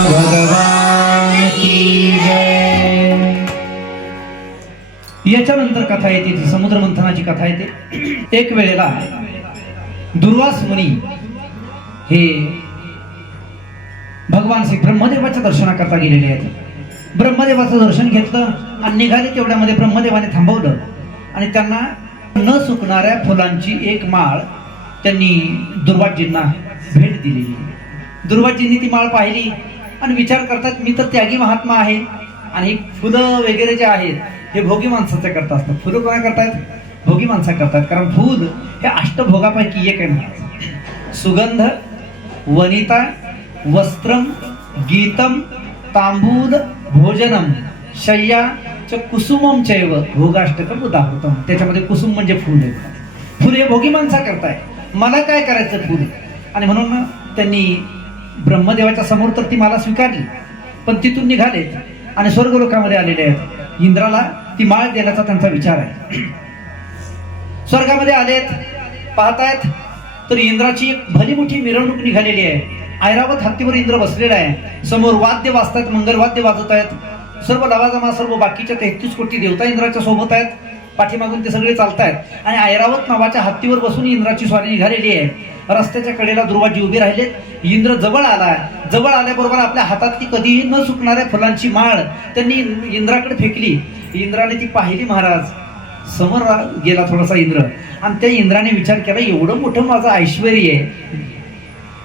भगवान की जय. याच्यानंतर कथा येते ती समुद्र मंथनाची कथा येते. एक वेळेला दुर्वास मुनी हे भगवान श्री ब्रह्मदेवाच्या दर्शनाकरता गेलेले आहेत. ब्रह्मदेवाचं दर्शन घेतलं आणि निघाले. तेवढ्यामध्ये ब्रह्मदेवाने थांबवलं आणि त्यांना न सुकणाऱ्या फुलांची एक माळ त्यांनी दुर्वासजींना भेट दिलेली. दुर्वासजींनी ती माळ पाहिली आणि विचार करतात, मी तर त्यागी महात्मा आहे आणि फुलं वगैरे जे आहेत हे भोगी माणसाचे करता असतात. फुलं कोणा करतायत? भोगी माणसा करतात. कारण फूल हे अष्टभोगापैकी एक आहे. सुगंध, वनिता, वस्त्रम, गीतम, तांबूल, भोजनम, शय्या च कुसुमम चैव भोगाष्टकम उदाहृतम. त्याच्यामध्ये कुसुम म्हणजे फूल आहे. फुल हे भोगी माणसा करताय, मला काय करायचं फुल. आणि म्हणून त्यांनी ब्रह्मदेवाच्या समोर तर ती माला स्वीकारली, पण तिथून निघाले आणि स्वर्गलोकामध्ये आलेले आहेत. इंद्राला ती माळ देण्याचा त्यांचा विचार आहे. स्वर्गामध्ये आलेत, पाहतायत तर इंद्राची एक भली मोठी मिरवणूक निघालेली आहे. ऐरावत हत्तीवर इंद्र बसलेला आहे. समोर वाद्य वाजतायत, मंगलवाद्य वाजत आहेत. सर्व लवाजमा, सर्व बाकीच्या 33 कोटी देवता इंद्राच्या सोबत आहेत. पाठीमागून ते सगळे चालतायत आणि ऐरावत नावाच्या हत्तीवर बसून इंद्राची स्वारी निघालेली आहे. रस्त्याच्या कडेला दुर्वाजी उभे राहिले. इंद्र जवळ आला. जवळ आल्याबरोबर आपल्या हातातली कधीही न सुकणाऱ्या फुलांची माळ त्यांनी इंद्राकडे फेकली. इंद्राने ती पाहिली. महाराज समोर गेला थोडासा इंद्र आणि त्या इंद्राने विचार केला, एवढं मोठं माझं ऐश्वर आहे.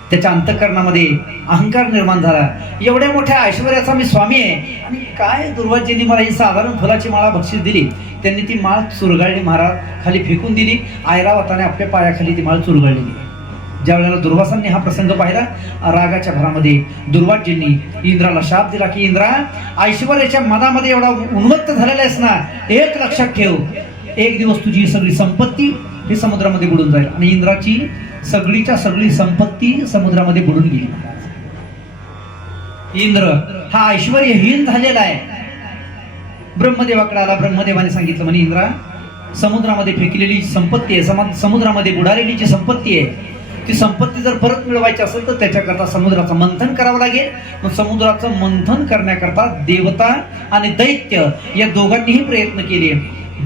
त्याच्या अंतःकरणामध्ये अहंकार निर्माण झाला. एवढ्या मोठ्या ऐश्वर्याचा मी स्वामी आहे आणि काय दुर्वासजींनी मला ही साधारण फुलाची माळा बक्षीस दिली. त्यांनी ती माळ चुरगळली. महाराज खाली फेकून दिली. ऐरावताने आपल्या पायाखाली ती माळ चुरगळली. ज्या वेळेला दुर्वासांनी हा प्रसंग पाहिला, रागाच्या भरामध्ये दुर्वासजींनी इंद्राला शाप दिला की इंद्रा, ऐश्वर्याच्या मनामध्ये एवढा उन्मत्त झालेला आहेस ना, एक लक्षात ठेव, एक दिवस तुझी सगळी संपत्ती ही समुद्रामध्ये बुडून जाईल. आणि इंद्राची सगळीच्या सगळी संपत्ती समुद्रामध्ये बुडून गेली. इंद्र हा ऐश्वर्यहीन झालेला आहे. ब्रह्मदेवाकडे आला. ब्रह्मदेवाने सांगितलं, म्हणे इंद्रा, समुद्रामध्ये फेकलेली संपत्ती आहे, समुद्रामध्ये बुडालेली जी संपत्ती आहे, ती संपत्ती जर परत मिळवायची असेल तर त्याच्याकरता समुद्राचं मंथन करावं लागेल. मग समुद्राचं मंथन करण्याकरता देवता आणि दैत्य या दोघांनीही प्रयत्न केले.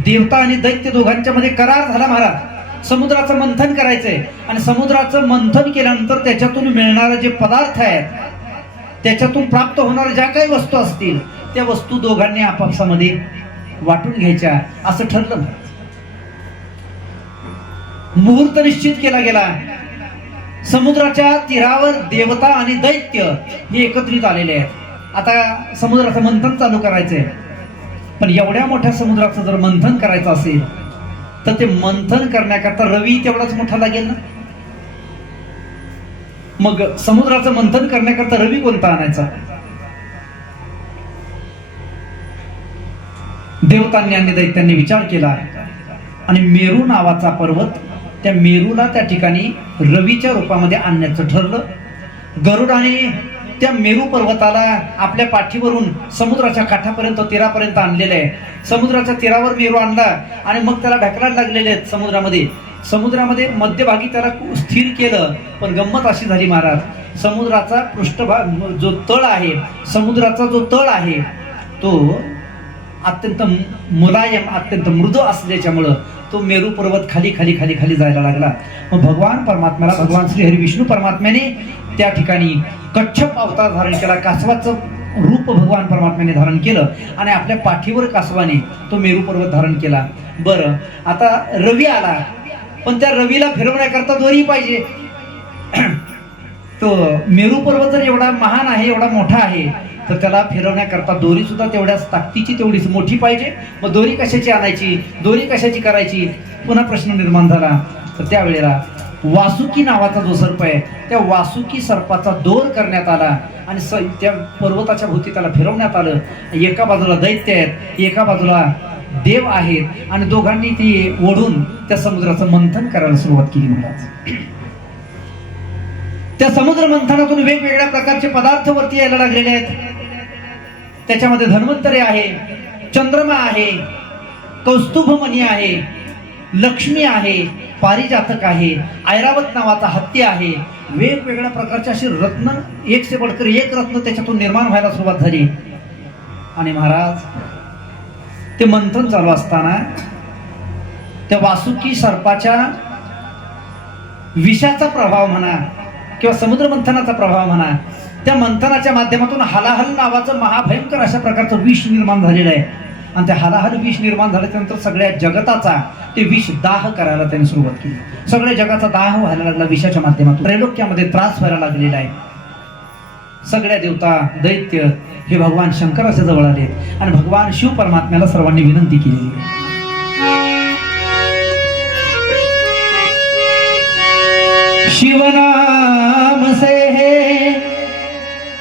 देवता आणि दैत्य दोघांच्या मध्ये करार झाला. महाराज समुद्राचं मंथन करायचंय आणि समुद्राचं मंथन केल्यानंतर त्याच्यातून मिळणारे जे पदार्थ आहेत, त्याच्यातून प्राप्त होणाऱ्या ज्या काही वस्तू असतील त्या वस्तू दोघांनी आपापसामध्ये वाटून घ्यायच्या असं ठरलं. मुहूर्त निश्चित केला गेला. समुद्राच्या तीरावर देवता आणि दैत्य हे एकत्रित आलेले आहेत. आता समुद्राचं मंथन चालू करायचंय. पण एवढ्या मोठ्या समुद्राचं जर मंथन करायचं असेल तर ते मंथन करण्याकरता रवी तेवढाच मोठा लागेल ना. मग समुद्राचं मंथन करण्याकरता रवी कोणता आणायचा? देवतांनी आणि दैत्यांनी विचार केला आणि मेरू नावाचा पर्वत, त्या मेरूला त्या ठिकाणी रवीच्या रूपामध्ये आणण्याचं ठरलं. गरुडाने त्या मेरू पर्वताला आपल्या पाठीवरून समुद्राच्या काठापर्यंत, तीरापर्यंत आणलेलं आहे. समुद्राच्या तीरावर मेरू आणला आणि मग त्याला ढकलायला लागलेले आहेत समुद्रामध्ये मध्यभागी त्याला स्थिर केलं. पण गंमत अशी झाली महाराज, समुद्राचा पृष्ठभाग जो तळ आहे, समुद्राचा जो तळ आहे तो अत्यंत मुलायम, अत्यंत मृदू असल्याच्यामुळं तो मेरू पर्वत खाली खाली खाली खाली जायला लागला. मग भगवान परमात्म्याला, भगवान श्री हरी विष्णू परमात्म्याने त्या ठिकाणी कच्छप अवतार धारण केला. कासवाचं रूप भगवान परमात्म्याने धारण केलं आणि आपल्या पाठीवर कासवाने तो मेरू पर्वत धारण केला. बरं, आता रवी आला, पण त्या रवीला फिरवण्याकरता दोरी पाहिजे. तो मेरू पर्वत जर एवढा महान आहे, एवढा मोठा आहे, तर त्याला फिरवण्याकरता दोरी सुद्धा तेवढ्याच ताकदीची, तेवढीच मोठी पाहिजे. मग दोरी कशाची आणायची, दोरी कशाची करायची, पुन्हा प्रश्न निर्माण झाला. तर त्यावेळेला वासुकी नावाचा जो सर्प आहे, त्या वासुकी सर्पाचा दोर करण्यात आला आणि त्या पर्वताच्या भोवती त्याला फिरवण्यात आलं. एका बाजूला दैत्य आहेत, एका बाजूला देव आहेत आणि दोघांनी ती ओढून त्या समुद्राचं मंथन करायला सुरुवात केली. महाराज त्या समुद्र मंथनातून वेगवेगळ्या प्रकारचे पदार्थ वरती यायला लागलेले आहेत. त्याच्यामध्ये धन्वंतरी आहे, चंद्रमा आहे, कौस्तुभमणी आहे, लक्ष्मी आहे, पारिजातक आहे, ऐरावत नावाचा हत्ती आहे, वेगवेगळ्या प्रकारचे असे रत्न, एक से बडकर एक रत्न त्याच्यातून निर्माण व्हायला सुरुवात झाली. आणि महाराज ते मंथन चालू असताना त्या वासुकी सर्पाच्या विषाचा प्रभाव म्हणा किंवा समुद्र मंथनाचा प्रभाव म्हणा, त्या मंथनाच्या माध्यमातून हलाहल नावाचं महाभयंकर अशा प्रकारचं विष निर्माण झालेलं आहे. आणि त्या हलाहल विष निर्माण झाल्यानंतर सगळ्या जगताचा ते विष दाह करायला त्यांनी सुरुवात केली. सगळ्या जगाचा दाह व्हायला लागला विषाच्या माध्यमातून. त्रैलोक्यामध्ये त्रास व्हायला लागलेला आहे. सगळ्या देवता दैत्य हे भगवान शंकराच्या जवळ आले आणि भगवान शिव परमात्म्याला सर्वांनी विनंती केलेली आहे. शिव नाम से है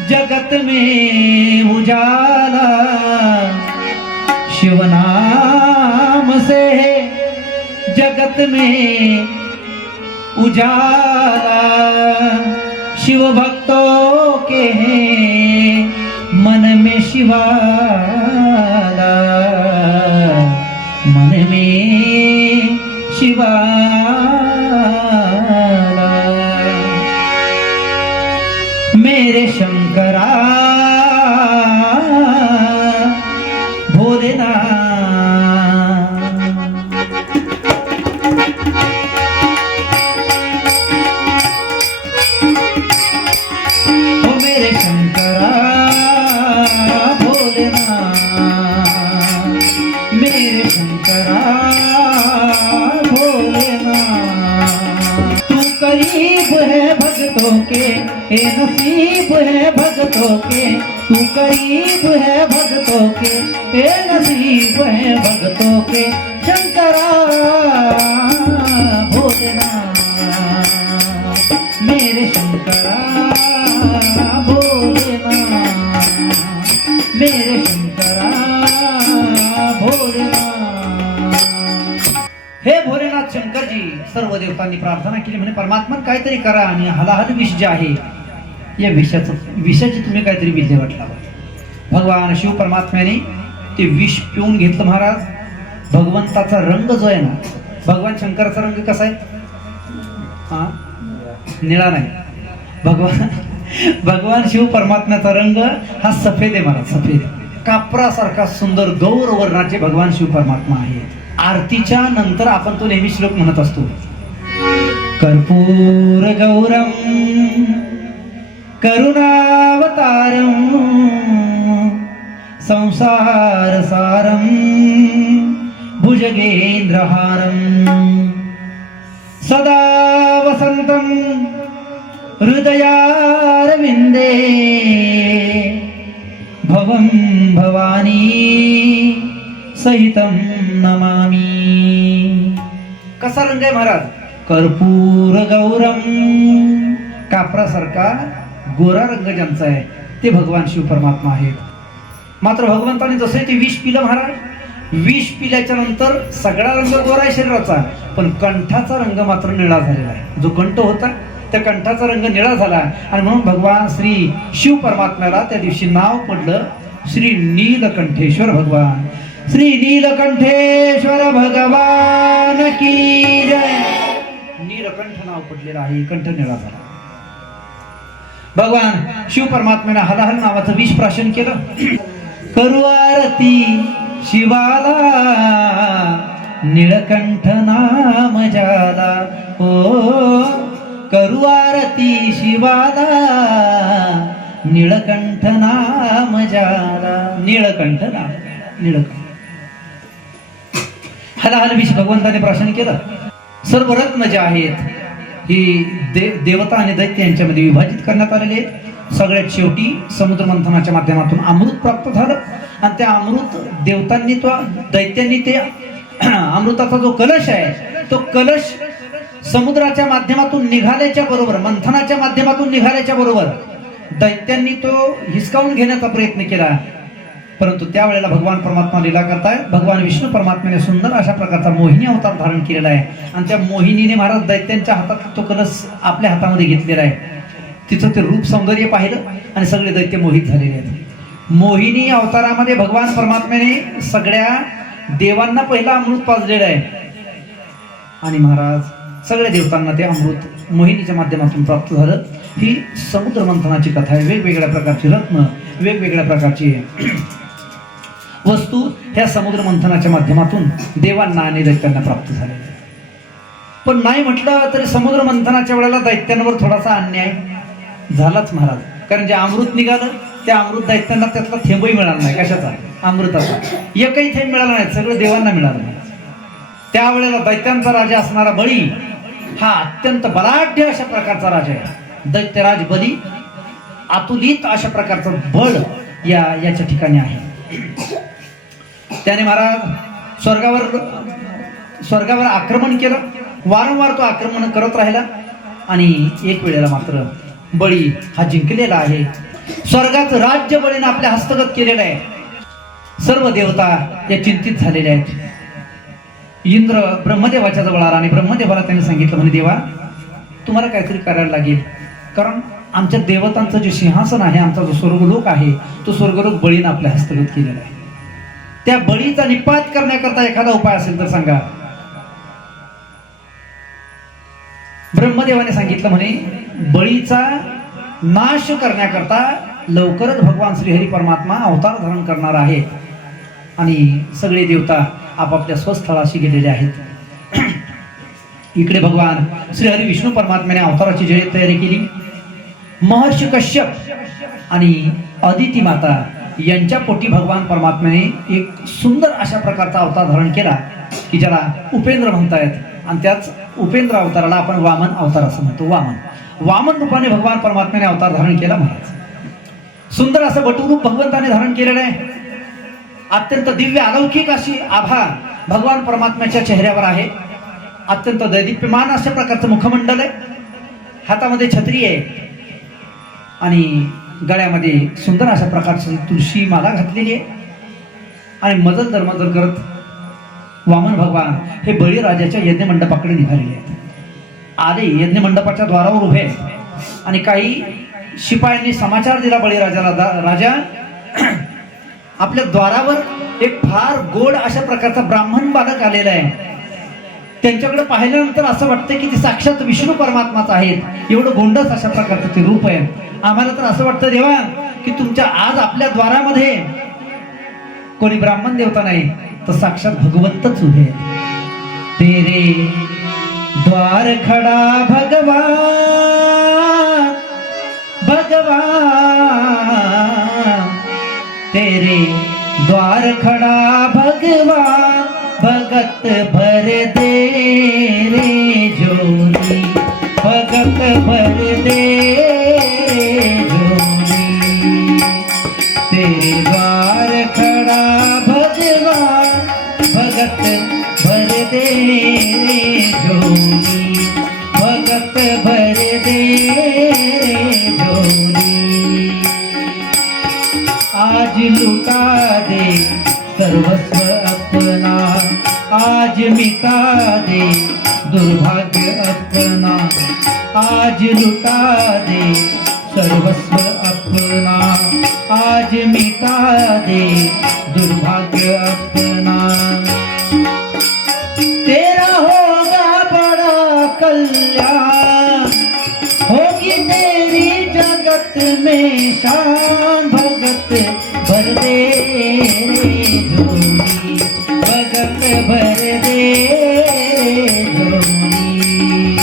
जगत में उजाला, शिव नाम से है जगत में उजाला, शिव भक्तों के हैं मन में शिवाला, मन में शिवाला. मेरे शंकरा भोलेनाथ, ओ मेरे शंकरा भोलेनाथ, मेरे शंकरा भोलेनाथ. तू करीब है भक्तों के, ए नसीब है भक्तों के, तू करीब है भक्तों के, ए नसीब है भक्तों के. शंकरा भोलेनाथ, मेरे शंकरा भोलेनाथ, मेरे शंकरा भोलेनाथ. हे भोलेनाथ शंकरजी, सर्व देवतांनी प्रार्थना केली म्हणे परमात्मा काहीतरी करा आणि हलाहल विष जे आहे या विषाची तुम्ही काहीतरी विल्हेवाट लावा. भगवान शिव परमात्म्याने ते विष पिऊन घेतलं. महाराज भगवंताचा रंग जो आहे ना, भगवान शंकराचा रंग कसा आहे? निळा नाही. भगवान शिव परमात्म्याचा रंग हा सफेद आहे महाराज, सफेद. कापरासारखा सुंदर गौर वर्णाचे भगवान शिव परमात्मा आहे. आरतीच्या नंतर आपण तो नेहमी श्लोक म्हणत असतो, कर्पूर गौरम करुणावतारम संसार सारम भुजगेंद्रहारम सदा वसंतम हृदयारविंदे भवं भवानी सहितं नमामि. कसा रंग आहे महाराज? कर्पूर गौरम, कापरासारखा गोरा रंग ज्यांचा आहे ते भगवान शिव परमात्मा आहेत. मात्र भगवंताने जसे ते विष पिलं महाराज, विष पिल्याच्या नंतर सगळा रंग गोरा आहे शरीराचा, पण कंठाचा रंग मात्र निळा झालेला आहे. जो कंठ होता त्या कंठाचा रंग निळा झाला आणि म्हणून भगवान श्री शिव परमात्म्याला त्या दिवशी नाव पडलं श्री नीलकंठेश्वर भगवान. श्री नीलकंठेश्वर भगवान की जय. नीलकंठ नाव पडलेलं आहे, कंठ निळा झाला. भगवान शिव परमात्म्याने हलाहल नावाचं विष प्राशन केलं. करू आरती शिवाला निळकंठ नाम जाला, ओ करू आरती शिवाला निळकंठ नाम जाला. निळकंठ नाम, निळकंठ. हलाहल विष भगवंताने प्राशन केलं. सर्व रत्न जे आहेत ही देवता आणि दैत्य यांच्यामध्ये विभाजित करण्यात आलेले आहेत. सगळ्यात शेवटी समुद्र मंथनाच्या माध्यमातून अमृत प्राप्त झालं आणि त्या अमृत देवतांनी दैत्यांनी ते अमृताचा जो कलश आहे तो कलश समुद्राच्या माध्यमातून निघाल्याच्या बरोबर, मंथनाच्या माध्यमातून निघाल्याच्या बरोबर दैत्यांनी तो हिसकावून घेण्याचा प्रयत्न केला. परंतु त्यावेळेला भगवान परमात्मा लीला करतायत. भगवान विष्णू परमात्म्याने सुंदर अशा प्रकारचा मोहिनी अवतार धारण केलेला आहे आणि त्या मोहिनीने महाराज दैत्यांच्या हातात तो कलश आपल्या हातामध्ये घेतलेला आहे. तिचं ते रूप सौंदर्य पाहिलं आणि सगळे दैत्य मोहित झालेले आहेत. मोहिनी अवतारामध्ये भगवान परमात्म्याने सगळ्या देवांना पहिला अमृत पाजलेलं आहे आणि महाराज सगळ्या देवतांना ते अमृत मोहिनीच्या माध्यमातून प्राप्त झालं. ही समुद्र मंथनाची कथा आहे. वेगवेगळ्या प्रकारची रत्न, वेगवेगळ्या प्रकारची वस्तू ह्या समुद्र मंथनाच्या माध्यमातून देवांना आणि दैत्यांना प्राप्त झाले. पण नाही म्हटलं तरी समुद्र मंथनाच्या वेळेला दैत्यांवर थोडासा अन्याय झालाच महाराज. कारण जे अमृत निघालं त्या अमृत दैत्यांना त्यातला थेंबही मिळाला नाही. कशाचा? अमृताचा एकही थेंब मिळाला नाही. सगळं देवांना मिळालं नाही. त्यावेळेला दैत्यांचा राजा असणारा बळी हा अत्यंत बलाढ्य अशा प्रकारचा राजा आहे. दैत्यराज बली अतुलित अशा प्रकारचं बळ याच्या ठिकाणी आहे. त्याने महाराज स्वर्गावर आक्रमण केलं. वारंवार तो आक्रमण करत राहिला आणि एक वेळेला मात्र बळी हा जिंकलेला आहे. स्वर्गाचं राज्य बळीने आपल्या हस्तगत केलेलं आहे. सर्व देवता या चिंतित झालेल्या आहेत. इंद्र ब्रह्मदेवाच्या जवळ आला आणि ब्रह्मदेवाला त्याने सांगितलं, म्हणे देवा तुम्हाला काहीतरी करायला लागेल. कारण आमच्या देवतांचं जे सिंहासन आहे, आमचा जो स्वर्गलोक आहे, तो स्वर्गलोक बळीने आपल्या हस्तगत केलेला आहे. त्या बळीचा निपात करण्याकरता एखादा उपाय असेल तर सांगा. ब्रह्मदेवाने सांगितलं, म्हणे बळीचा नाश करण्याकरता लवकरच भगवान श्रीहरी परमात्मा अवतार धारण करणार आहे आणि सगळे देवता आपापल्या स्वस्थळाशी गेलेले आहेत. इकडे भगवान श्रीहरी विष्णू परमात्म्याने अवताराची तयारी केली. महर्षी कश्यप आणि अदिती माता यांच्या पोटी भगवान परमात्म्याने एक सुंदर अशा प्रकारचा अवतार धारण केला की ज्याला उपेंद्र म्हणतायत. आणि त्याच उपेंद्र अवताराला आपण वामन अवतार असं म्हणतो. वामन रूपाने भगवान परमात्म्याने अवतार धारण केला. महाराज सुंदर असं बटुरूप भगवंताने धारण केलेलं आहे. अत्यंत दिव्य अलौकिक अशी आभा भगवान परमात्म्याच्या चेहऱ्यावर आहे. अत्यंत दैदिप्यमान अशा प्रकारचं मुखमंडल आहे. हातामध्ये छत्री आहे आणि गळ्यामध्ये सुंदर अशा प्रकारची तुळशी माला घातलेली आहे. आणि मजल दरमजल करत वामन भगवान हे बळीराजाच्या यज्ञ मंडपाकडे निघालेले आहेत. आले यज्ञ मंडपाच्या द्वारावर उभे आणि काही शिपायांनी समाचार दिला बळीराजाला, राजा आपल्या द्वारावर एक फार गोड अशा प्रकारचा ब्राह्मण बालक आलेला आहे. त्यांच्याकडे पाहिल्यानंतर असं वाटतं की ते साक्षात विष्णू परमात्माच आहेत. एवढं गोंडस अशा प्रकारचं ते रूप आहे. आम्हाला तर असं वाटतं देवा की तुमच्या आज आपल्या द्वारामध्ये कोणी ब्राह्मण देवता नाही तर साक्षात भगवंतच उभे आहेत. तेरे द्वार खडा भगवान तेरे द्वार खड़ा भगवान भगत भर दे रे जोनी भगत भर दे जोनी तेरे द्वार खड़ा भगवान भगत भर दे रे जोनी भगत भर दे जोनी आज लुटा दे सर्वस्व अपना आज मिटा दे दुर्भाग्य अपना आज लुटा दे सर्वस्व अपना आज मिटा दे दुर्भाग्य अपना तेरा होगा बड़ा कल्याण होगी तेरी जगत में शान भगत भर दे जोनी भगत भर दे जोनी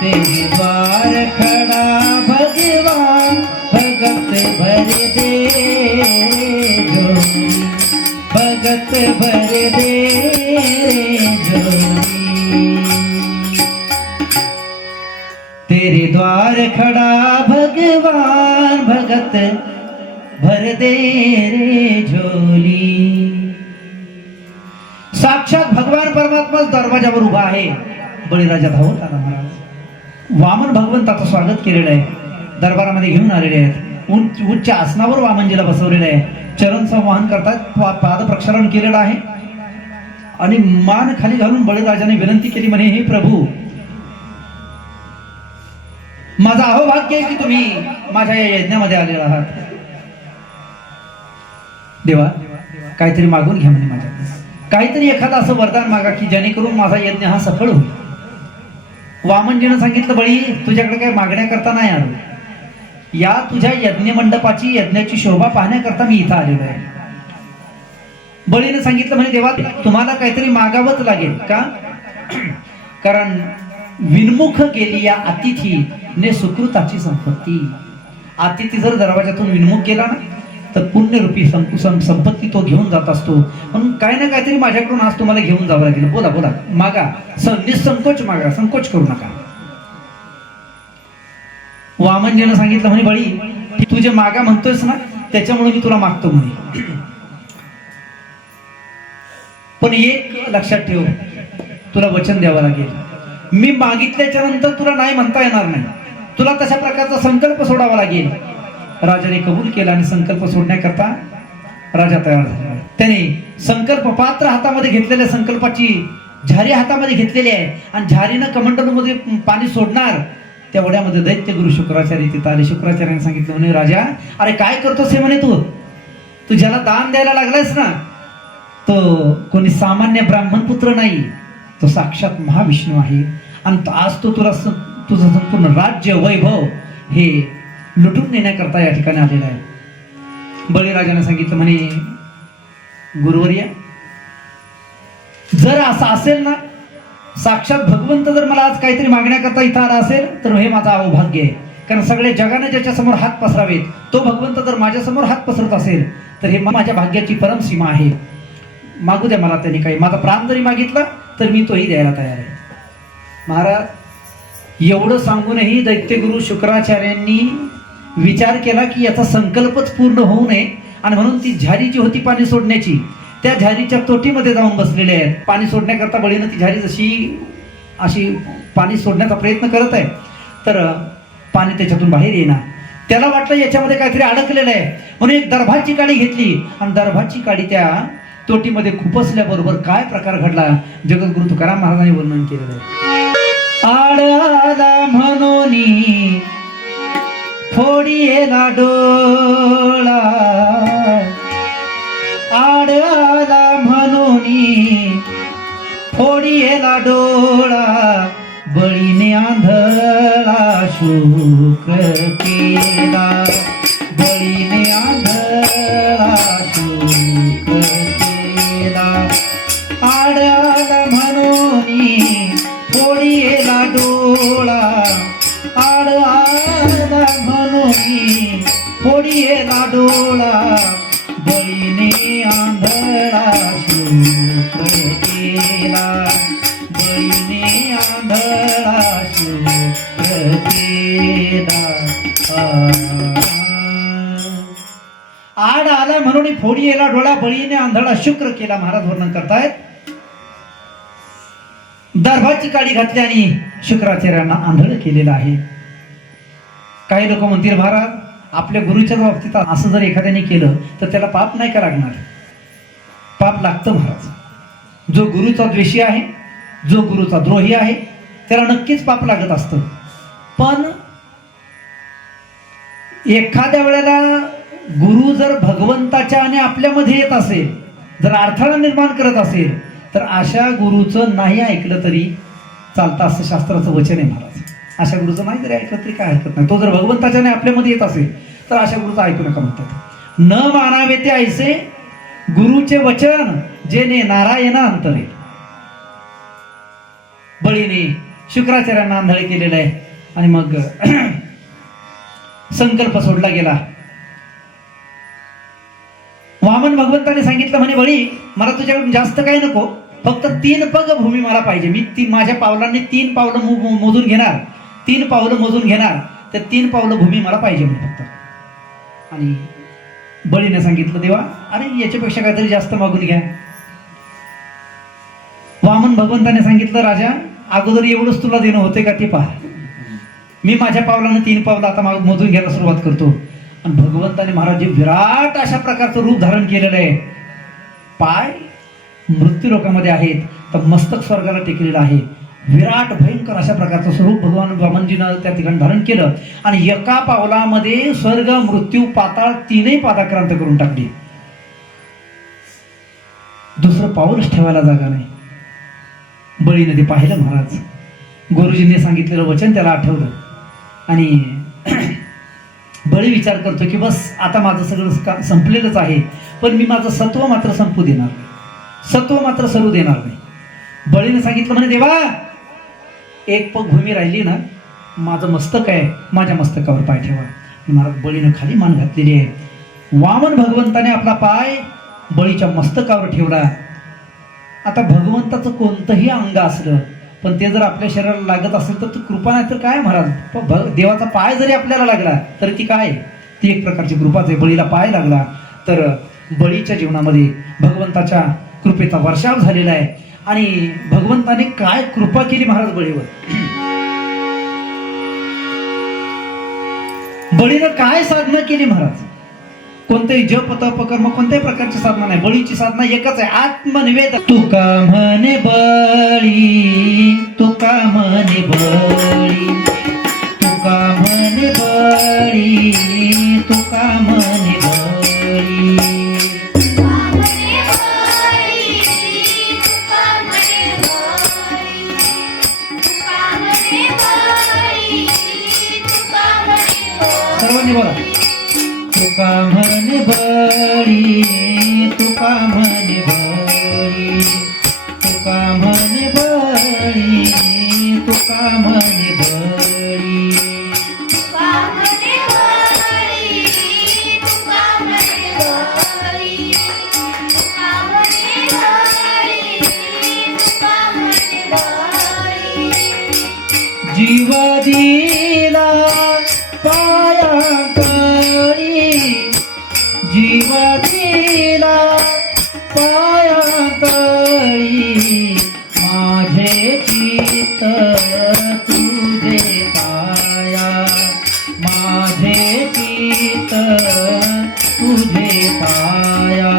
तेरे द्वार खड़ा भगवान भगत भर दे जोनी भगत भर दे जोनी तेरे द्वार खड़ा भगवान भगत भर दे रे झोली. साक्षात भगवान परमात्मा दरवाजावर उभा आहे. बळीराजा धावत आला. महाराज वामन भगवंताचं स्वागत केलेलं आहे. दरबारामध्ये घेऊन आलेले आहेत. उच्च आसनावर वामनजीला बसवलेलं आहे. चरण संवाहन करतात. पाद प्रक्षालन केलेलं आहे आणि मान खाली घालून बळीराजाने विनंती केली, म्हणे हे प्रभू माझा अहोभाग्य आहे की तुम्ही माझ्या या यज्ञामध्ये आलेला आहात. देवा काहीतरी मागून घ्या म्हणे माझ्याकडे. काहीतरी एखादं असं वरदान मागा की जेणेकरून माझा यज्ञ हा सफळ होईल. वामनजीनं सांगितलं, बळी तुझ्याकडे काही मागण्या करता नाही आलो, या तुझ्या यज्ञ मंडपाची यज्ञाची शोभा पाहण्याकरता मी इथं आलेलो आहे. बळीने सांगितलं, म्हणे देवा तुम्हाला काहीतरी मागावंच लागेल का, कारण विनमुख गेली या अतिथी ने सुकृताची संपत्ती. अतिथी जर दरवाजातून विनमुख गेला ना तर पुण्यरूपी संपत्ती तो घेऊन जात असतो. म्हणून काही ना काहीतरी माझ्याकडून आज तुम्हाला घेऊन जावं लागेल. बोला बोला, मागा, निसंकोच मागा, संकोच करू नका. वामनजीनं सांगितलं, म्हणे बळी तू जे मागा म्हणतोयस ना त्याच्यामुळे मी तुला मागतो म्हणे, पण एक लक्षात ठेव, तुला वचन द्यावं लागेल. मी मागितल्याच्या नंतर तुला नाही म्हणता येणार नाही, तुला तशा प्रकारचा संकल्प सोडावा लागेल. राजाने कबूल केला आणि संकल्प सोडण्याकरता राजा तयार झाला. त्याने संकल्प पात्र हातामध्ये घेतलेल्या संकल्पाची झारी हातामध्ये घेतलेली आहे आणि झारीनं कमंडलूमध्ये पाणी सोडणार. त्या वड्यामध्ये दैत्य गुरु शुक्राचार्य तिथं आले. शुक्राचार्याने सांगितलं, म्हणे राजा अरे काय करतोस हे, म्हणे तू ज्याला दान द्यायला लागलायस ना तो कोणी सामान्य ब्राह्मण पुत्र नाही, तो साक्षात महाविष्णू आहे. आणि आज तो तुला तुझं संपूर्ण राज्य वैभव हे लुटून नेण्याकरता या ठिकाणी आलेला आहे. बळीराजाने सांगितलं, म्हणे गुरुवर्य जर असं असेल ना, साक्षात भगवंत जर मला आज काहीतरी मागण्याकरता इथं आला असेल तर हे माझं अवभाग्य आहे. कारण सगळे जगाने ज्याच्या समोर हात पसरावेत तो भगवंत जर माझ्या समोर हात पसरत असेल तर हे माझ्या भाग्याची परमसीमा आहे. मागू द्या मला त्यांनी काही, माझा प्राण जरी मागितला तर मी तोही द्यायला तयार आहे. महाराज एवढं सांगूनही दैत्यगुरु शुक्राचार्यांनी विचार केला की याचा संकल्पच पूर्ण होऊ नये, आणि म्हणून ती झारी जी होती पाणी सोडण्याची त्या झारीच्या तोटीमध्ये जाऊन बसलेले आहेत. पाणी सोडण्याकरता बळीनं ती झारी जशी अशी पाणी सोडण्याचा प्रयत्न करत आहे तर पाणी त्याच्यातून बाहेर येणार. त्याला वाटलं याच्यामध्ये काहीतरी अडकलेलं आहे, म्हणून एक दर्भाची काडी घेतली आणि दर्भाची काडी त्या तोटीमध्ये खुपसल्याबरोबर काय प्रकार घडला जगद्गुरु तुकाराम महाराजांनी वर्णन केलेलं आहे. आडला म्हणून फोडिएला डोळा, आडला म्हणून फोडिएला डोळा, बळीने आंधळा शोक केला, बळीने आंधळा शोक केला. आडला म्हणून फोडिएला डोळा, आडला म्हणून फोडिएला डोळा, बळीने आंधळा शोक केला, बळीने आंधळा शोक केला. आड आला म्हणून फोडिएला डोळा, बळीने आंधळा शुक्र केला. महाराज वर्णन करतायत, दर्भाची काडी घातली आणि शुक्राचार्यांना आंधळ केलेलं आहे. काही लोक म्हणतील महाराज आपल्या गुरुच्या बाबतीत असं जर एखाद्याने केलं तर त्याला पाप नाही का लागणार? पाप लागतं महाराज. जो गुरुचा द्वेषी आहे, जो गुरुचा द्रोही आहे त्याला नक्कीच पाप लागत असतं. पण एखाद्या वेळेला गुरु जर भगवंताच्या आणि आपल्यामध्ये येत असेल, जर अडथळा निर्माण करत असेल तर अशा गुरुचं नाही ऐकलं तरी चालतं असं शास्त्राचं वचन आहे महाराज. अशा गुरुचं नाही जरी ऐकलं तरी काय हरकत नाही. तो जर भगवंताच्या आणि आपल्यामध्ये येत असेल तर अशा गुरुचं ऐकू नका म्हणतात. न मानावे ते ऐसे गुरुचे वचन जेने नारायण अंतरे. बळीने शुक्राचार्यांना आंधळे केलेलं आहे आणि मग संकल्प सोडला गेला. वामन भगवंताने सांगितलं, म्हणे बळी मला तुझ्याकडून जास्त काही नको, फक्त 3 पग भूमी मला पाहिजे. मी माझ्या पावलांनी 3 पावलं मोजून घेणार, 3 पावलं मोजून घेणार, तर 3 पावलं भूमी मला पाहिजे म्हणे फक्त. आणि बळीने सांगितलं, देवा अरे याच्यापेक्षा काहीतरी जास्त मागून घ्या. वामन भगवंताने सांगितलं, राजा अगोदर एवढंच तुला देणं होते का ते पहा. मी माझ्या पावलानं 3 पावलं आता मोजून घ्यायला सुरुवात करतो. आणि भगवंताने महाराज जे विराट अशा प्रकारचं रूप धारण केलेलं आहे, पाय मृत्यू लोकामध्ये आहेत तर मस्तक स्वर्गाला टेकलेलं आहे. विराट भयंकर अशा प्रकारचं स्वरूप भगवान वामनजीनं त्या ठिकाणी धारण केलं आणि एका पावलामध्ये स्वर्ग मृत्यू पाताळ 3ही पादाक्रांत करून टाकली. दुसरं पाऊलच ठेवायला जागा नाही. बळीने ते पाहिलं महाराज. गुरुजींनी सांगितलेलं वचन त्याला आठवलं आणि बळी विचार करतो की बस आता माझं सगळं संपलेलंच आहे, पण मी माझं सत्व मात्र संपू देणार नाही, सत्व मात्र सरू देणार नाही. बळीने सांगितलं म्हणे देवा, एक पग भूमी राहिली ना, माझं मस्तक आहे, माझ्या मस्तकावर पाय ठेवा. महाराज बळीनं खाली मान घातलेली आहे. वामन भगवंताने आपला पाय बळीच्या मस्तकावर ठेवला. आता भगवंताचं कोणतंही अंग असलं पण ते जर आपल्या शरीराला लागत असेल तर कृपा नाही तर काय महाराज. देवाचा पाय जरी आपल्याला लागला तरी ती काय, ती एक प्रकारची कृपाच आहे. बळीला पाय लागला तर बळीच्या जीवनामध्ये भगवंताच्या कृपेचा वर्षाव झालेला आहे. आणि भगवंताने काय कृपा केली महाराज बळीवर. बळीनं काय साधना केली महाराज. कोणतेही जप तप कर्म कोणत्याही प्रकारची साधना नाही. बळीची साधना एकच आहे, आत्मनिवेदन. तुका म्हणे बळी, तुका म्हणे बळी, तुका म्हणे बळी, तुका म्हणे बळी. सर्वांनी बोला. तुका म्हणे बळी, तुका म्हणे बळी, तुका म्हणे बळी, तुका म्हणे बळी. जीव दिला पाया तळी, जीव दिला पाया तळी, माझे चित्त तुझे पाया, माझे चित्त तुझे पाया.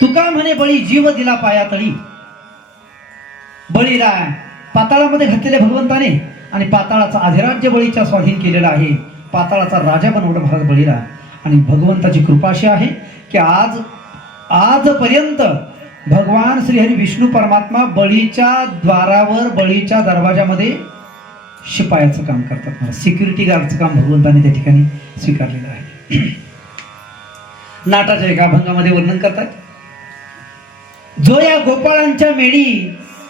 तुका म्हणे बळी, जीव दिला पाया तळी. बळीला पाताळामध्ये घातलेल्या भगवंताने आणि पाताळाचा अधिराज्य बळीच्या स्वाधीन केलेला आहे. पाताळाचा राजा बनवलं महाराज बळीला. आणि भगवंताची कृपा अशी आहे की आजपर्यंत भगवान श्री हरी विष्णू परमात्मा बळीच्या द्वारावर, बळीच्या दरवाजामध्ये शिपायाचं काम करतात. सिक्युरिटी गार्डचं काम भगवंताने त्या ठिकाणी स्वीकारलेलं आहे. नाटाच्या एका अभंगामध्ये वर्णन करतात. जो या गोपाळांच्या मेळी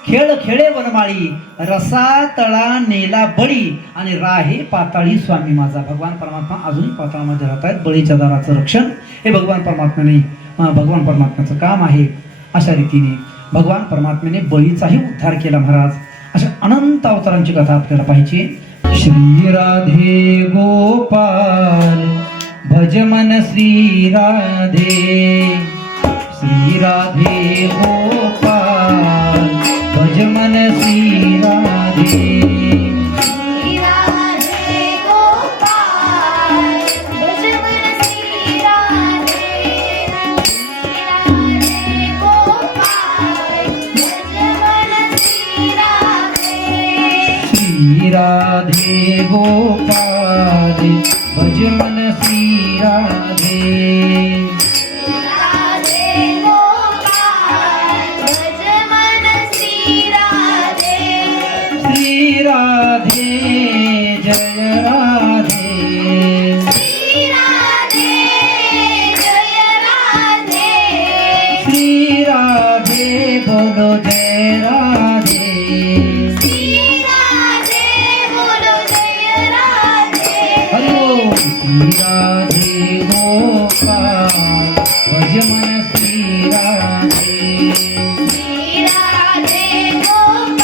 खेळ खेळे वनमाळी, रसा तळा नेला बळी आणि राहे पाताळी स्वामी माझा. भगवान परमात्मा अजून पाताळामध्ये राहत आहेत. बळीच्या दाराचं रक्षण हे भगवान परमात्म्याचं काम आहे. अशा रीतीने भगवान परमात्म्याने बळीचाही उद्धार केला महाराज. अशा अनंत अवतारांची कथा आपल्याला पाहिजे. श्री राधे गोपाल भज मन श्री राधे, श्री राधे गोपाल भज मन श्री राधे. श्री राधे गोपाल भज मन श्री राधे, श्री राधे गोपाल भज मन श्री राधे. श्री राधे गोपाल भज मन श्री राधे. राधे जय राधे, श्री राधे जय राधे, श्री राधे बोलो जय राधे, श्री राधे बोलो जय राधे. हलो श्री राधे गोपाल भज मन श्री राधे, श्री राधे गोपाल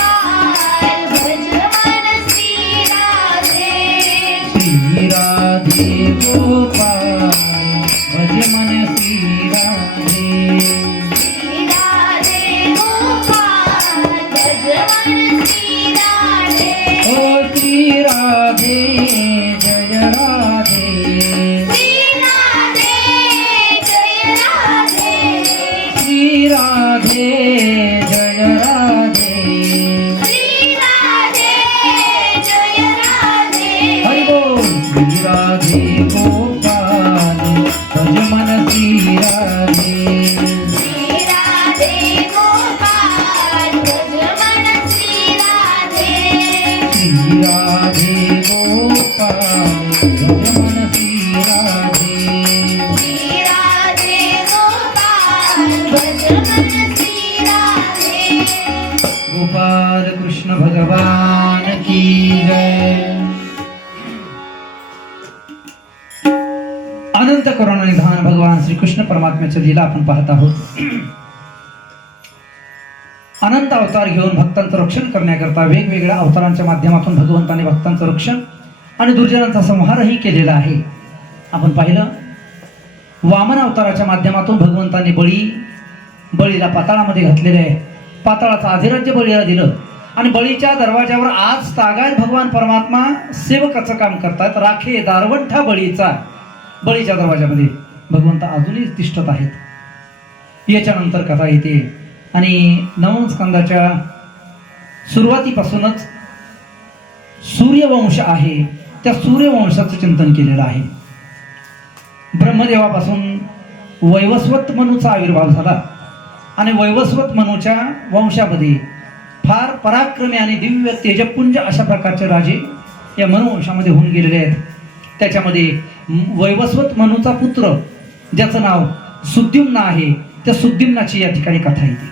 भज मन श्री राधे, श्री राधे गोपाल भज मन श्री राधे. श्री राधे गोपाल भज मन श्री राधे. ओ श्री राधे जय राधे, श्री राधे जय राधे, श्री राधे जय राधे. श्री राधे गोपाल भज मन श्री राधे श्री राधे गोपाल भज मन श्री राधे श्री राधे गोपाल भज मन श्री राधे श्री राधे गोपाल भज मन श्री राधे गोपाल कृष्ण भगवान की जय. अनंत करुणा निधान भगवान श्री कृष्ण परमात्म्याचं लीला आपण पाहत आहोत. अनंत अवतार घेऊन भक्तांचं रक्षण करण्याकरता वेगवेगळ्या अवतारांच्या माध्यमातून भगवंताने भक्तांचं रक्षण आणि दुर्जनांचा संहारही केलेला आहे. आपण पाहिलं वामन अवताराच्या माध्यमातून भगवंताने बळीला पाताळामध्ये घातलेले आहे. पाताळाचं अधिराज्य बळीला दिलं आणि बळीच्या दरवाजावर आज तागायत भगवान परमात्मा सेवकाचं काम करतात. राखे दारवंठा बळीचा बळीच्या दरवाजामध्ये भगवंत अजूनही तिष्ठत आहेत. याच्यानंतर कथा येते आणि नवम स्कंदाच्या सुरुवातीपासूनच सूर्यवंश आहे त्या सूर्यवंशाचं चिंतन केलेलं आहे. ब्रह्मदेवापासून वैवस्वत मनूचा आविर्भाव झाला आणि वैवस्वत मनूच्या वंशामध्ये फार पराक्रमी आणि दिव्य तेजपुंज अशा प्रकारचे राजे या मनुवंशामध्ये होऊन गेलेले आहेत. त्याच्यामध्ये वैवस्वत मनूचा पुत्र ज्याचं नाव सुद्युम्न आहे त्या सुद्युम्नाची या ठिकाणी कथा येते.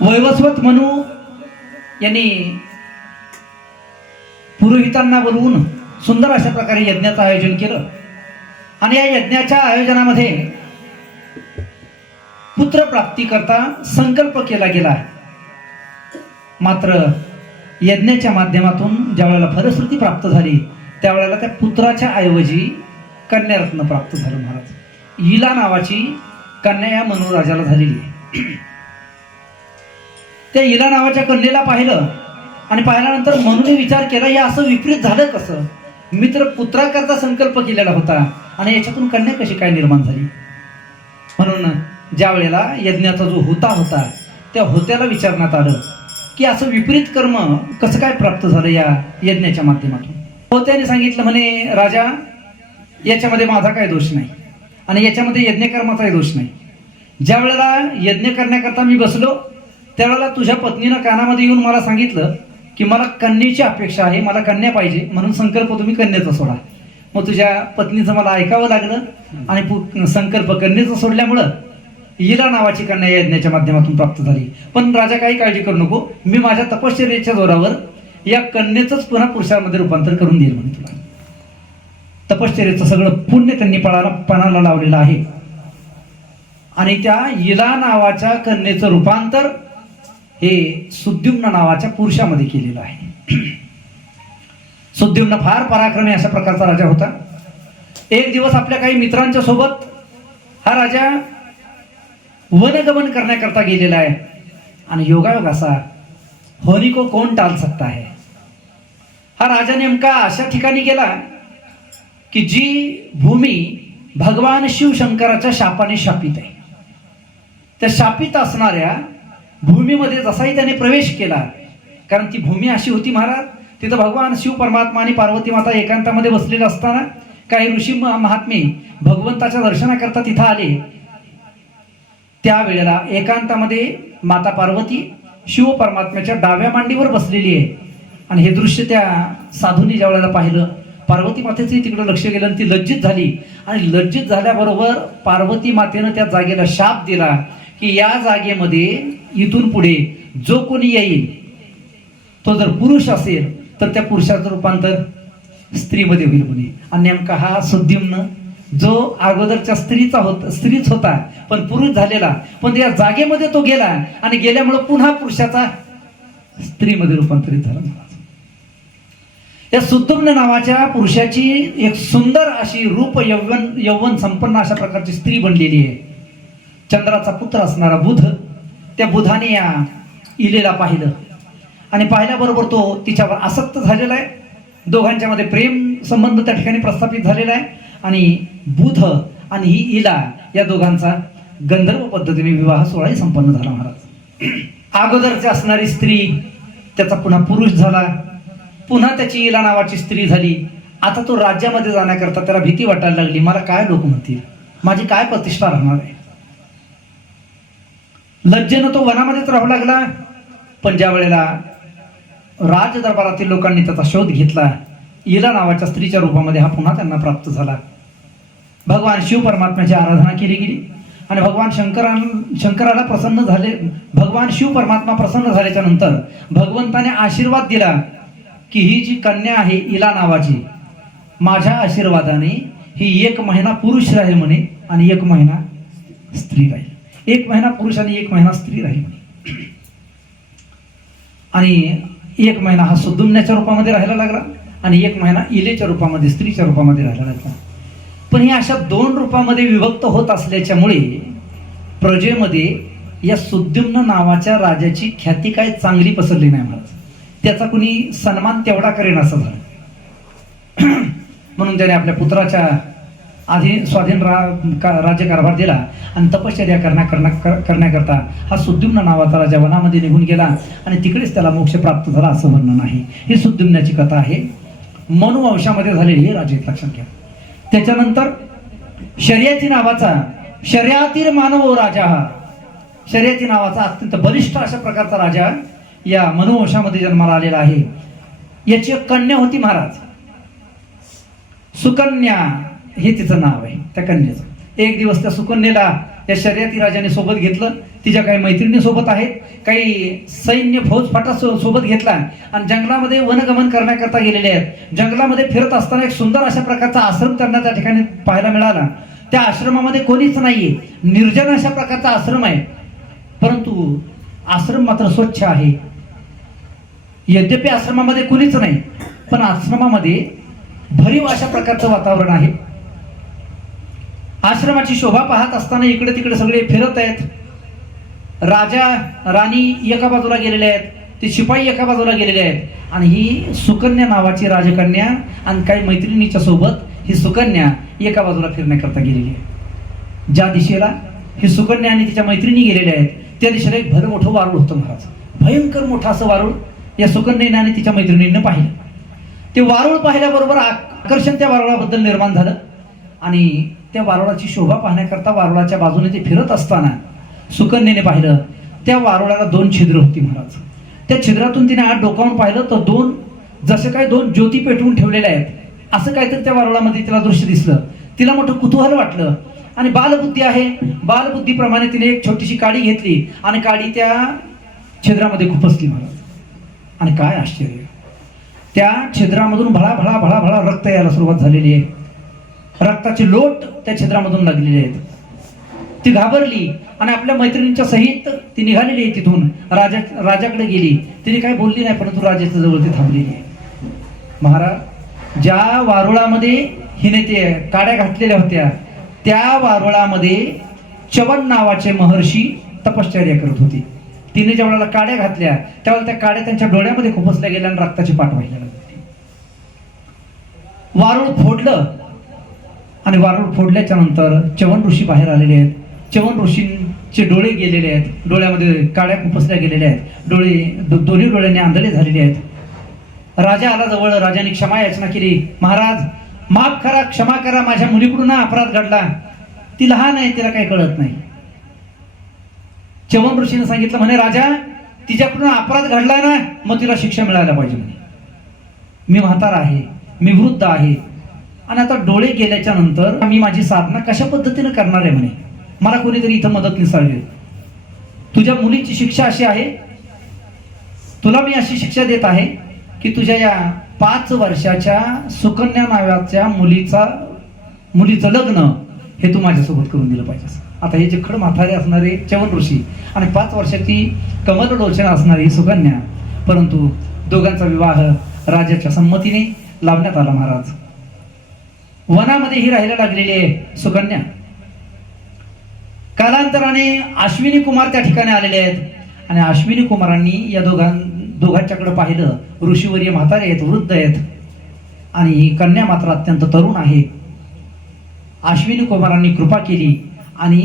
वैवस्वत मनू यांनी पुरोहितांना बोलवून सुंदर अशा प्रकारे यज्ञाचं आयोजन केलं आणि या यज्ञाच्या आयोजनामध्ये पुत्र प्राप्ती करता संकल्प केला गेला. मात्र यज्ञाच्या माध्यमातून ज्या वेळेला फलश्रुती प्राप्त झाली त्यावेळेला त्या पुत्राच्या ऐवजी कन्यारत्न प्राप्त झालं. महाराज इला नावाची कन्या या मनोराजाला झालेली आहे. त्या इला नावाच्या कन्येला पाहिलं आणि पाहिल्यानंतर मनूने विचार केला हे असं विपरीत झालं कसं. मी तर पुत्राकरता संकल्प केलेला होता आणि याच्यातून कन्या कशी काय निर्माण झाली. म्हणून ज्या वेळेला यज्ञाचा जो होता त्या होत्याला विचारण्यात आलं की असं विपरीत कर्म कसं काय प्राप्त झालं या यज्ञाच्या माध्यमातून. होत्याने सांगितलं म्हणे राजा याच्यामध्ये माझा काही दोष नाही आणि याच्यामध्ये यज्ञकर्माचाही दोष नाही. ज्या वेळेला यज्ञ करण्याकरता मी बसलो त्यावेळेला तुझ्या पत्नीनं कानामध्ये येऊन मला सांगितलं की मला कन्येची अपेक्षा आहे, मला कन्या पाहिजे, म्हणून संकल्प तुम्ही कन्येचा सोडा. मग तुझ्या पत्नीचं मला ऐकावं लागलं आणि संकल्प कन्येचं सोडल्यामुळं इला नावाची कन्या यज्ञाच्या माध्यमातून प्राप्त झाली. पण राजा काही काळजी करू नको, मी माझ्या तपश्चर्येच्या जोरावर या कन्येचंच पुन्हा पुरुषामध्ये रूपांतर करून देईल म्हणे तुला. तपश्चर्येचं सगळं पुण्य त्यांनी पणाला लावलेलं आहे आणि त्या इला नावाच्या कन्येचं रूपांतर हे सुद्युम्न नावाच्या पुरुषामध्ये केलेलं आहे. सुद्युम्न फार पराक्रमी अशा प्रकारचा राजा होता. एक दिवस आपल्या काही मित्रांच्या सोबत हा राजा वनगमन करण्याकरता गेलेला आहे आणि योगायोग असा होनी को कोण टाल सकता है. हा राजा नेमका अशा ठिकाणी गेला की जी भूमी भगवान शिवशंकराच्या शापाने शापित आहे. त्या शापित असणाऱ्या भूमीमध्ये जसाही त्याने प्रवेश केला, कारण ती भूमी अशी होती महाराज, तिथं भगवान शिव परमात्मा आणि पार्वती माता एकांतामध्ये बसलेले असताना काही ऋषी महात्मे भगवंताच्या दर्शनाकरता तिथं आले. त्यावेळेला एकांतामध्ये माता पार्वती शिव परमात्म्याच्या डाव्या मांडीवर बसलेली आहे आणि हे दृश्य त्या साधूंनी ज्या वेळेला पाहिलं पार्वती मातेचंही तिकडे लक्ष गेलं आणि ती लज्जित झाली आणि लज्जित झाल्याबरोबर पार्वती मातेनं त्या जागेला शाप दिला की या जागेमध्ये इथून पुढे जो कोणी येईल तो जर पुरुष असेल तर त्या पुरुषाचं रूपांतर स्त्रीमध्ये होईल म्हणे. आणि नेमका हा सुद्युम्न जो अगोदरच्या स्त्रीच होता पण पुरुष झालेला, पण या जागेमध्ये तो गेला आणि गेल्यामुळे पुन्हा पुरुषाचा स्त्रीमध्ये रूपांतरित झाला. या सुद्युम्न नावाच्या पुरुषाची एक सुंदर अशी रूप यौवन संपन्न अशा प्रकारची स्त्री बनलेली आहे. चंद्राचा पुत्र असणारा बुध, त्या बुधाने या इलेला पाहिलं आणि पाहिल्याबरोबर तो तिच्यावर आसक्त झालेला आहे. दोघांच्या मध्ये प्रेम संबंध त्या ठिकाणी प्रस्थापित झालेला आहे आणि बुध आणि ही इला या दोघांचा गंधर्व पद्धतीने विवाह सोहळाही संपन्न झाला. महाराज अगोदरची असणारी स्त्री त्याचा पुन्हा पुरुष झाला पुन्हा त्याची इला नावाची स्त्री झाली. आता तो राज्यामध्ये जाण्याकरता त्याला भीती वाटायला लागली, मला काय लोक म्हणतील, माझी काय प्रतिष्ठा राहणार आहे. लज्जेनं तो वनामध्येच राहू लागला. पण ज्या वेळेला राज दरबारातील लोकांनी त्याचा शोध घेतला, इला नावाच्या स्त्रीच्या रूपामध्ये हा पुन्हा त्यांना प्राप्त झाला. भगवान शिव परमात्म्याची आराधना केली गेली आणि भगवान शंकराला प्रसन्न झाले. भगवान शिव परमात्मा प्रसन्न झाल्याच्या नंतर भगवंताने आशीर्वाद दिला की ही जी कन्या आहे इला नावाची, माझ्या आशीर्वादाने ही 1 महिना पुरुष राहील म्हणे आणि 1 महिना स्त्री राहील. 1 महिना पुरुष आणि 1 महिना स्त्री राहील म्हणे. आणि 1 महिना हा सुदुम्न्याच्या रूपामध्ये राहायला लागला आणि 1 महिना इलेच्या रूपामध्ये, स्त्रीच्या रूपामध्ये राहायला लागला. पण ही अशा 2 रूपामध्ये विभक्त होत असल्याच्यामुळे प्रजेमध्ये या सुद्युम्न नावाच्या राजाची ख्याती काय चांगली पसरली नाही महाराज. त्याचा कुणी सन्मान तेवढा करेन असं झालं. म्हणून त्याने आपल्या पुत्राच्या आधी स्वाधीन राज्यकारभार दिला आणि तपश्चर्या करण्याकरता हा सुद्युम्न नावाचा राजा वनामध्ये निघून गेला आणि तिकडेच त्याला मोक्ष प्राप्त झाला असं वर्णन आहे. ही सुद्युम्नाची कथा आहे. मनु वंशामध्ये झालेली हे राजे लक्षात घ्या. त्याच्यानंतर शर्यती नावाचा, शर्यातील मानव राजा, हा शर्यती नावाचा अत्यंत बलिष्ठ अशा प्रकारचा राजा या मनु वंशामध्ये जन्माला आलेला आहे. याची एक कन्या होती महाराज, सुकन्या हे तिचं नाव आहे त्या कन्याचं. एक दिवस त्या सुकन्येला या शर्यती राजाने सोबत घेतलं. तिच्या काही मैत्रिणी सोबत आहेत, काही सैन्य फौजफाटा सोबत घेतला आणि जंगलामध्ये वनगमन करण्याकरता गेलेले आहेत. जंगलामध्ये फिरत असताना एक सुंदर अशा प्रकारचा आश्रम त्यांना त्या ठिकाणी पाहायला मिळाला. त्या आश्रमामध्ये कोणीच नाहीये, निर्जन अशा प्रकारचा आश्रम आहे, परंतु आश्रम मात्र स्वच्छ आहे. यद्यपि आश्रमामध्ये कोणीच नाही, पण आश्रमामध्ये भरीव अशा प्रकारचं वातावरण आहे. आश्रमाची शोभा पाहत असताना इकडे तिकडे सगळे फिरत आहेत. राजा राणी एका बाजूला गेलेले आहेत, ते शिपाई एका बाजूला गेलेले आहेत आणि ही सुकन्या नावाची राजकन्या आणि काही मैत्रिणीच्या सोबत ही सुकन्या एका बाजूला फिरण्याकरता गेलेली आहे. ज्या दिशेला ही सुकन्या आणि तिच्या मैत्रिणी गेलेल्या आहेत त्या दिशेला एक भर मोठं वारुळ होतं महाराज. भयंकर मोठं असं वारुळ या सुकन्येने आणि तिच्या मैत्रिणींनी पाहिलं. ते वारुळ पाहिल्याबरोबर आकर्षण त्या वारुळाबद्दल निर्माण झालं आणि त्या वारुळाची शोभा पाहण्याकरता वारुळाच्या बाजूने ते फिरत असताना सुकन्येने पाहिलं त्या वारुळाला 2 छिद्र होती महाराज. त्या छिद्रातून तिने आत डोकावून पाहिलं तर 2 जसे काही 2 ज्योती पेटवून ठेवलेल्या आहेत असं काहीतरी त्या वारुळामध्ये तिला दृश्य दिसलं. तिला मोठं कुतूहल वाटलं आणि बालबुद्धी आहे, बालबुद्धीप्रमाणे तिने एक छोटीशी काडी घेतली आणि काडी त्या छिद्रामध्ये खुपसली महाराज. आणि काय आश्चर्य, त्या छिद्रामधून भळा भळा भळा भळा रक्त यायला सुरुवात झालेली आहे. रक्ताचे लोट त्या छिद्रामधून लागलेले आहेत. ती घाबरली आणि आपल्या मैत्रिणींच्या सहित ती निघालेली आहे. तिथून राजाकडे गेली. तिने काही बोलली नाही, परंतु राजाच्या जवळ ती थांबलेली आहे. महाराज, ज्या वारुळामध्ये हिने ते काड्या घातलेल्या होत्या त्या वारुळामध्ये च्यवन नावाचे महर्षी तपश्चर्या करत होते. तिने ज्या वेळेला काड्या घातल्या त्यावेळेला त्या काड्या त्यांच्या डोळ्यामध्ये खुपसल्या गेल्या आणि रक्ताची पाठ व्हायला लागली. वारुळ फोडलं आणि वारुळ फोडल्याच्या नंतर च्यवन ऋषी बाहेर आलेले आहेत. च्यवन ऋषींचे डोळे गेलेले आहेत, डोळ्यामध्ये काड्या खुपसल्या गेलेल्या आहेत, डोळे दोन्ही डोळ्यांनी आंधळे झालेले आहेत. राजा आला जवळ. राजाने क्षमा याचना केली. महाराज, माफ करा, क्षमा करा, माझ्या मुलीकडून अपराध घडला, ती लहान आहे, तिला काही कळत नाही. च्यवन ऋषीने सांगितलं म्हणे, राजा, तिच्याकडून अपराध घडला ना, मग तिला शिक्षा मिळायला पाहिजे म्हणे. मी म्हातारा आहे, मी वृद्ध आहे आणि आता डोळे गेल्याच्या नंतर मी माझी साधना कशा पद्धतीने करणार आहे म्हणे. मला कोणीतरी इथं मदत निसळली. तुझ्या मुलीची शिक्षा अशी आहे, तुला मी अशी शिक्षा देत आहे की तुझ्या या 5 वर्षाच्या सुकन्या नावाच्या मुलीचं लग्न हे तू माझ्यासोबत करून दिलं पाहिजे. आता हे जिखड म्हातारे असणारे च्यवन ऋषी आणि 5 वर्षाची कमल लोचना असणारी सुकन्या, परंतु दोघांचा विवाह राजाच्या संमतीने लावण्यात आला. महाराज, वनामध्ये ही राहायला लागलेली आहे सुकन्या. कालांतराने अश्विनी कुमार त्या ठिकाणी आलेले आहेत आणि अश्विनी कुमारांनी या दोघांच्याकडे पाहिलं. ऋषीवर्य म्हातारे आहेत, वृद्ध आहेत आणि ही कन्या मात्र अत्यंत तरुण आहे. अश्विनी कुमारांनी कृपा केली आणि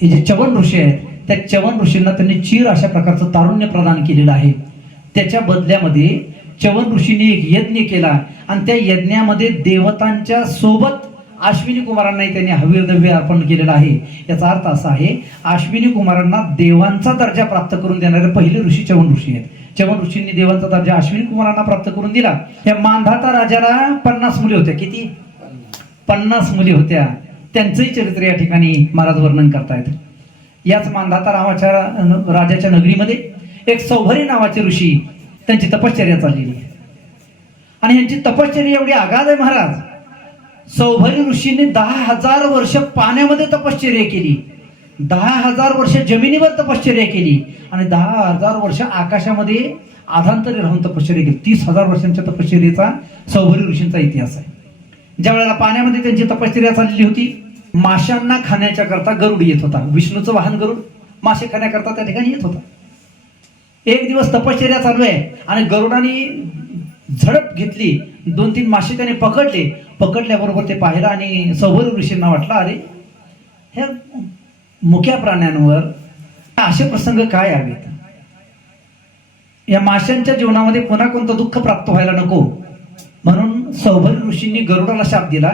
हे जे च्यवन ऋषी आहेत त्या च्यवन ऋषींना त्यांनी चीर अशा प्रकारचं तारुण्य प्रदान केलेलं आहे. त्याच्या बदल्यामध्ये च्यवन ऋषीने एक यज्ञ केला आणि त्या यज्ञामध्ये देवतांच्या सोबत अश्विनी कुमारांनाही त्यांनी हवीरद्रव्य अर्पण केलेलं आहे. याचा अर्थ असा आहे, अश्विनी कुमारांना देवांचा दर्जा प्राप्त करून देणारे पहिले ऋषी च्यवन ऋषी आहेत. च्यवन ऋषींनी देवांचा दर्जा अश्विनी कुमारांना प्राप्त करून दिला. या मांधाता राजाला 50 मुली होत्या. किती? 50 मुली होत्या. त्यांचंही चरित्र या ठिकाणी महाराज वर्णन करतायत. याच मांधाता नावाच्या राजाच्या नगरीमध्ये एक सौभरी नावाचे ऋषी, त्यांची तपश्चर्या चाललेली आहे आणि यांची तपश्चर्या एवढी आगाध आहे महाराज. सौभरी ऋषीने 10,000 वर्ष पाण्यामध्ये तपश्चर्या केली, 10,000 वर्ष जमिनीवर तपश्चर्या केली आणि 10,000 वर्ष आकाशामध्ये आधांतरी राहून तपश्चर्या केली. 30,000 वर्षांच्या तपश्चर्येचा सौभरी ऋषींचा इतिहास आहे. ज्या वेळेला पाण्यामध्ये त्यांची तपश्चर्या चाललेली होती, माशांना खाण्याच्या करता गरुड येत होता. विष्णूचं वाहन गरुड मासे खाण्याकरता त्या ठिकाणी येत होता. एक दिवस तपश्चर्या चालू आहे आणि गरुडाने झडप घेतली, 2-3 मासे त्याने पकडले. पकडल्याबरोबर ते पाहिलं आणि सौभरी ऋषींना वाटलं, अरे ह्या मुक्या प्राण्यांवर असे प्रसंग काय आहेत, या माशांच्या जीवनामध्ये पुन्हा कोणतं दुःख प्राप्त व्हायला नको. म्हणून सौभरी ऋषींनी गरुडाला शाप दिला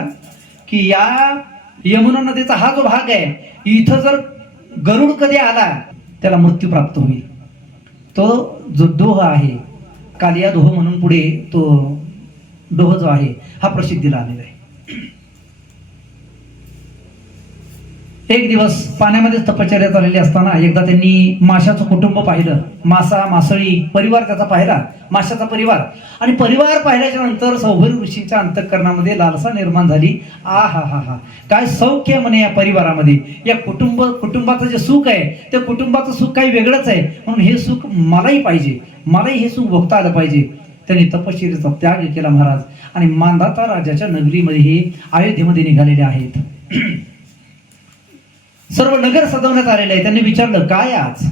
की या यमुना नदीचा हा जो भाग आहे, इथं जर गरुड कधी आला त्याला मृत्यू प्राप्त होईल. तो जो दोह आहे, कालिया दोह म्हणून पुढे तो दोह जो आहे हा प्रसिद्धीला आलेला आहे. एक दिवस पाण्यामध्ये तपश्चर्या चाललेली असताना एकदा त्यांनी माशाचं कुटुंब पाहिलं. मासा, मासळी परिवार त्याचा पाहिला, माशाचा परिवार. आणि परिवार पाहिल्याच्या नंतर सौभरी ऋषींच्या अंतःकरणामध्ये लालसा निर्माण झाली. आ हा हा हा, काय सौख्य म्हणे या परिवारामध्ये, या कुटुंबाचं जे सुख आहे त्या कुटुंबाचं सुख काही वेगळंच आहे, म्हणून हे सुख मलाही पाहिजे, मलाही हे सुख भोगता आलं पाहिजे. त्यांनी तपश्चर्याचा त्याग केला महाराज आणि मांधाता राजाच्या नगरीमध्ये हे अयोध्येमध्ये निघालेले आहेत. सर्व नगर सजवण्यात आलेले आहे. त्यांनी विचारलं, काय आज?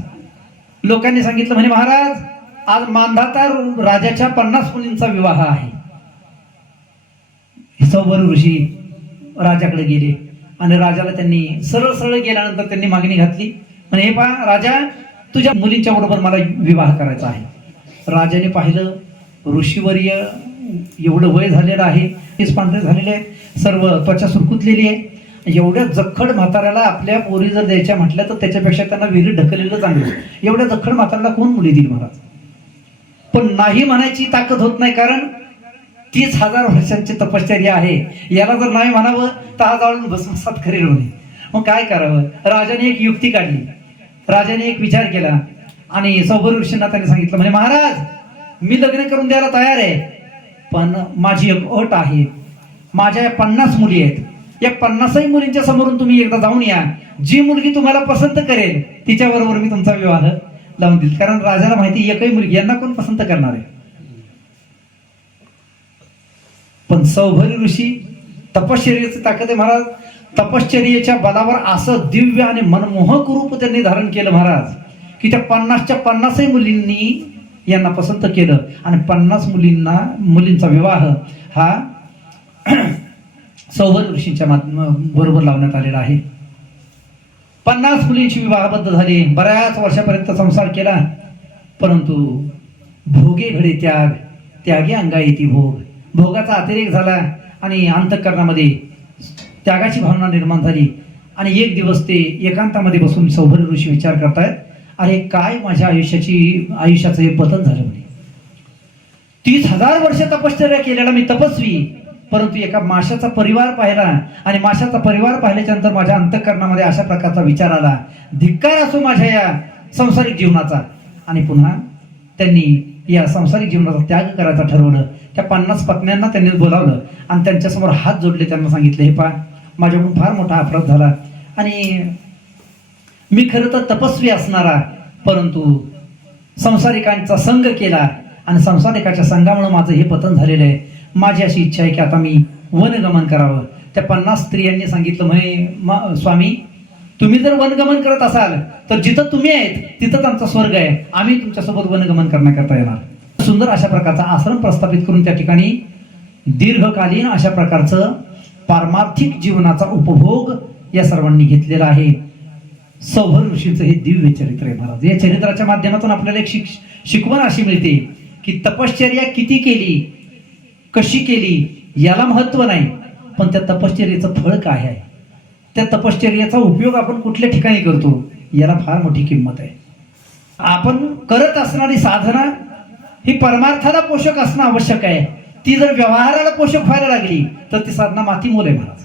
लोकांनी सांगितलं, म्हणे महाराज आज मांधाता राजाच्या 50 मुलींचा विवाह आहे. सौभरी ऋषी राजाकडे गेले आणि राजाला त्यांनी सरळ सरळ गेल्यानंतर त्यांनी मागणी घातली, म्हणे हे पहा राजा, तुझ्या मुलींच्या बरोबर मला विवाह करायचा आहे. राजाने पाहिलं, ऋषीवर्य एवढं वय झालेलं आहे, केस पांढरे झालेले आहेत, सर्व त्वचा सुरकुतलेली आहे. एवढ्या जखड म्हाताऱ्याला आपल्या पोरी जर द्यायच्या म्हटल्या तर त्याच्यापेक्षा त्यांना विहिरीत ढकललेलं चांगलं. एवढ्या जखड म्हाताऱ्याला कोण मुली देईल महाराज? पण नाही म्हणायची ताकद होत नाही, कारण 30,000 वर्षांची तपश्चर्या आहे. याला जर नाही म्हणावं तर हा जाळून भस्मसात करेल म्हणे. मग काय करावं? राजाने एक युक्ती काढली, राजाने एक विचार केला आणि सौभरी ऋषींना त्यांनी सांगितलं, म्हणे महाराज मी लग्न करून द्यायला तयार आहे, पण माझी एक अट आहे. माझ्या या 50 मुली आहेत, या 50ही मुलींच्या समोरून तुम्ही एकदा जाऊन या. जी मुलगी तुम्हाला पसंत करेल तिच्याबरोबर मी तुमचा विवाह लावून देईल. कारण राजाला माहिती एकही मुलगी यांना कोण पसंत करणार आहे. पण सौभरी ऋषी तपश्चर्याची ताकद आहे महाराज. तपश्चर्याच्या बलावर असं दिव्य आणि मनमोहक रूप त्यांनी धारण केलं महाराज की त्या 50च्या 50ही मुलींनी यांना पसंत केलं आणि 50 मुलींचा विवाह हा सौभरी ऋषींच्या बरोबर लावण्यात आलेला आहे. 50 मुलींची विवाहबद्ध झाले. बऱ्याच वर्षापर्यंत संसार केला, परंतु भोगे घडे त्याग, त्यागे अंगा येती भोग. भोगाचा अतिरेक झाला आणि अंतःकरणामध्ये त्यागाची भावना निर्माण झाली. आणि एक दिवस ते एकांतामध्ये बसून सौभरी ऋषी विचार करतायत, अरे काय माझ्या आयुष्याचं हे पतन झालं म्हणे. 30,000 वर्ष तपश्चर्या केलेला मी तपस्वी, परंतु एका माशाचा परिवार पाहिला आणि माशाचा परिवार पाहिल्याच्या नंतर माझ्या अंतःकरणामध्ये अशा प्रकारचा विचार आला, धिक्कार असो माझ्या या सांसारिक जीवनाचा. आणि पुन्हा त्यांनी या सांसारिक जीवनाचा त्याग करायचा ठरवलं. त्या 50 पत्न्यांना त्यांनी बोलावलं आणि त्यांच्यासमोर हात जोडले. त्यांना सांगितलं, हे पहा माझ्याकडून फार मोठा अपराध झाला आणि मी खरं तर तपस्वी असणारा, परंतु संसारिकांचा संग केला आणि संसारिकाच्या संघामुळे माझं हे पतन झालेलं आहे. माझी अशी इच्छा आहे की आता मी वनगमन करावं. त्या 50 स्त्रियांनी सांगितलं, म्हणे स्वामी तुम्ही जर वनगमन करत असाल तर जिथं तुम्ही आहेत तिथंच आमचा स्वर्ग आहे, आम्ही तुमच्यासोबत वनगमन करण्याकरता येणार. सुंदर अशा प्रकारचा आश्रम प्रस्थापित करून त्या ठिकाणी दीर्घकालीन अशा प्रकारचं पारमार्थिक जीवनाचा उपभोग या सर्वांनी घेतलेला आहे. सौभरी ऋषींचं हे दिव्य चरित्र आहे महाराज. या चरित्राच्या माध्यमातून आपल्याला एक शिकवण अशी मिळते की तपश्चर्या किती केली, कशी केली याला महत्व नाही, पण त्या तपश्चर्याचं फळ काय आहे, त्या तपश्चर्याचा उपयोग आपण कुठल्या ठिकाणी करतो याला फार मोठी किंमत आहे. आपण करत असणारी साधना ही परमार्थाला पोषक असणं आवश्यक आहे. ती जर व्यवहाराला पोषक व्हायला लागली तर ती साधना मातीमोल आहे महाराज.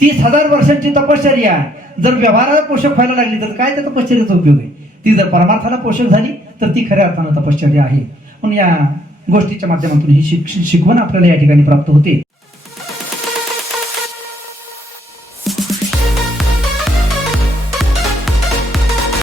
30,000 वर्षांची तपश्चर्या जर व्यवहाराला पोषक व्हायला लागली तर काय त्या तपश्चर्याचा उपयोग आहे. ती जर परमार्थाला पोषक झाली तर ती खऱ्या अर्थानं तपश्चर्या आहे. म्हणून या गोष्टीच्या माध्यमातून ही शिकवण आपल्याला या ठिकाणी प्राप्त होते.